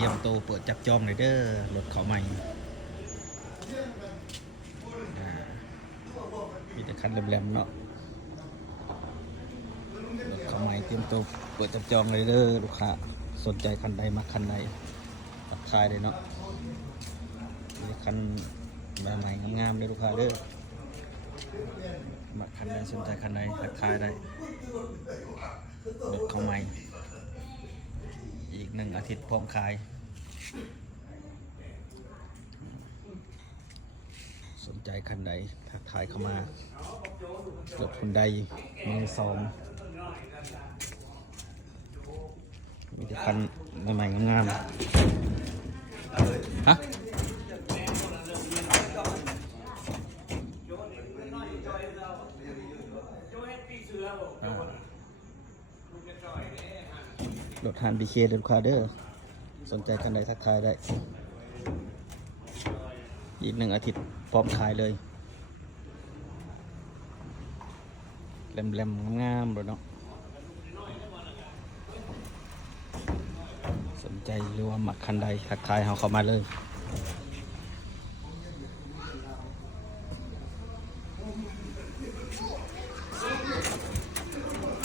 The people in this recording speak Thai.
รียมตัวเปิดจับจองเลยเด้อรถเขาใหม่มีแต่คันแหลมๆเนาะรถเขาใหม่เตรียมตัวเปิดจับจองเลยเด้อลูกค้าสนใจคันใดมาคันใดตัดคายเลยเนาะมีคันใหม่ๆงามๆเลยลูกค้าเด้อมาคันใดสนใจคันใดตัดคายได้รถเขาใหม่ หนึ่งอาทิตย์พร้อมขาย สนใจคันใดทักทายเข้ามารถคนใดมือสองมีแต่คันใหม่ๆงามๆฮะอ่า รถฮันบีเคเดนคาเดอร์สนใจคันใดทักทายได้ อีกหนึ่งอาทิตย์พร้อมขายเลยแหลมๆงามๆเลยเนาะสนใจหรือว่าหมักคันใดทักทายเขาเข้ามาเลย